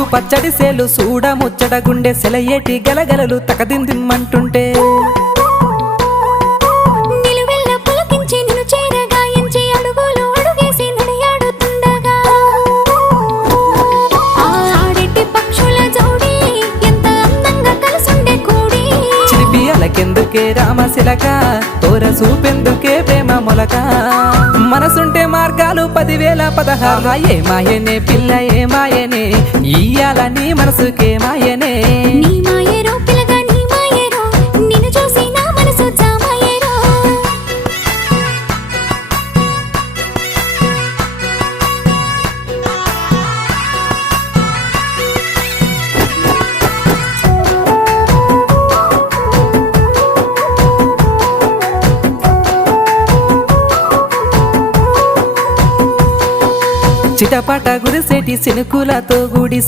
ముద్దు పచ్చడి సేలు సూడ ముచ్చట గుండె సెలయేటి గలగలలు తకదిందిమ్మంటుంటే. అలకెందుకే రామశిలక తోర సూపెందుకే ప్రేమ మొలక. మనసుంటే మార్గాలు పదివేల పదహారు. ఏ మాయనే పిల్ల ఏ మాయనే నీ మనసుకే మాయనే. నీ మాయేరో నీ మాయేరో నిన్ను చూసి నా మనసు జామాయేరో. చిటపట గురిసేటి సినుకులతో గుడి